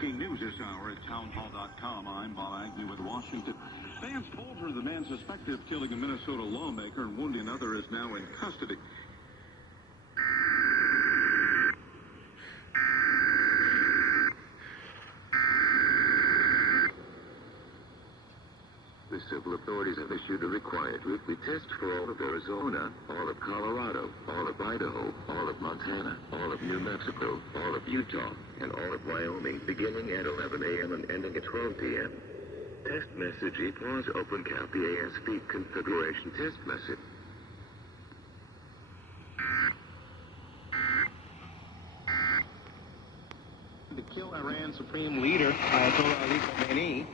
Breaking news this hour at townhall.com. I'm Bob Agnew with Washington. Vance Poulter, the man suspected of killing a Minnesota lawmaker and wounding another, is now in custody. The civil authorities have issued a required weekly test for all of Arizona, all of Colorado, all of Idaho, all of Montana, all of New Mexico, all of Utah, and all of Wyoming, beginning at 11 a.m. and ending at 12 p.m. Test message EAPAWS open cap EAS feed configuration test message. To kill Iran's supreme leader, Ayatollah Ali Khamenei.